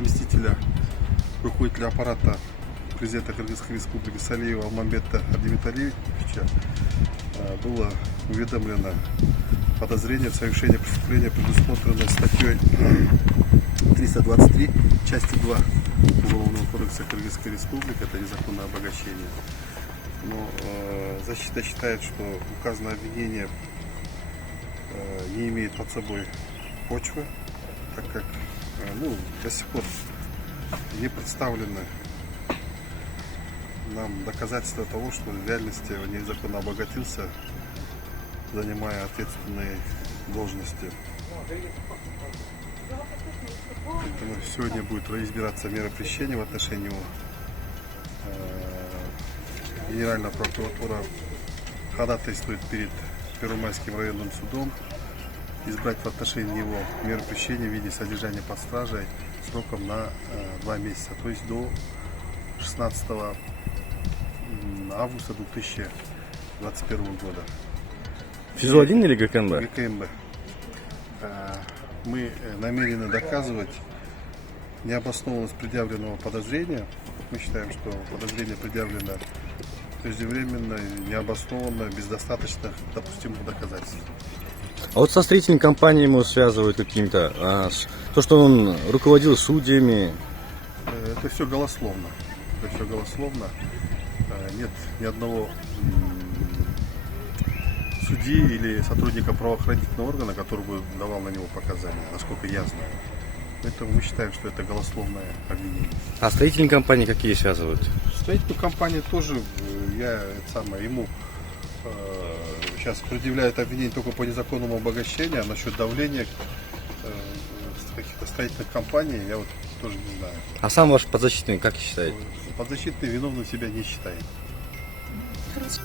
заместителя руководителя аппарата президента Кыргызской республики Салиева Алмамбета Ардимиталиевича было уведомлено подозрение в совершении преступления, предусмотренное статьей 323 части 2 Уголовного кодекса Кыргызской республики, это незаконное обогащение. Но защита считает, что указанное обвинение не имеет под собой почвы, так как до сих пор не представлены нам доказательства того, что в реальности он незаконно обогатился, занимая ответственные должности. Поэтому сегодня будет избираться мера пресечения в отношении него. Генеральная прокуратура ходатайствует перед Первомайским районным судом избрать в отношении него меру пресечения в виде содержания под стражей сроком на 2 месяца, то есть до 16 августа 2021 года. ФИЗО-1 или ГКМБ? ГКМБ. Мы намерены доказывать необоснованность предъявленного подозрения. Мы считаем, что подозрение предъявлено преждевременно, необоснованно, без достаточных допустимых доказательств. А вот со строительной компанией его связывают каким-то, то, что он руководил судьями. Это все голословно. Это все голословно. Нет ни одного судьи или сотрудника правоохранительного органа, который бы давал на него показания, насколько я знаю. Поэтому мы считаем, что это голословное обвинение. А строительные компании какие связывают? Строительную компанию тоже ему сейчас предъявляют обвинение только по незаконному обогащению, а насчет давления каких-то строительных компаний я тоже не знаю. А сам ваш подзащитный как считает? Подзащитный виновным себя не считает. Хорошо.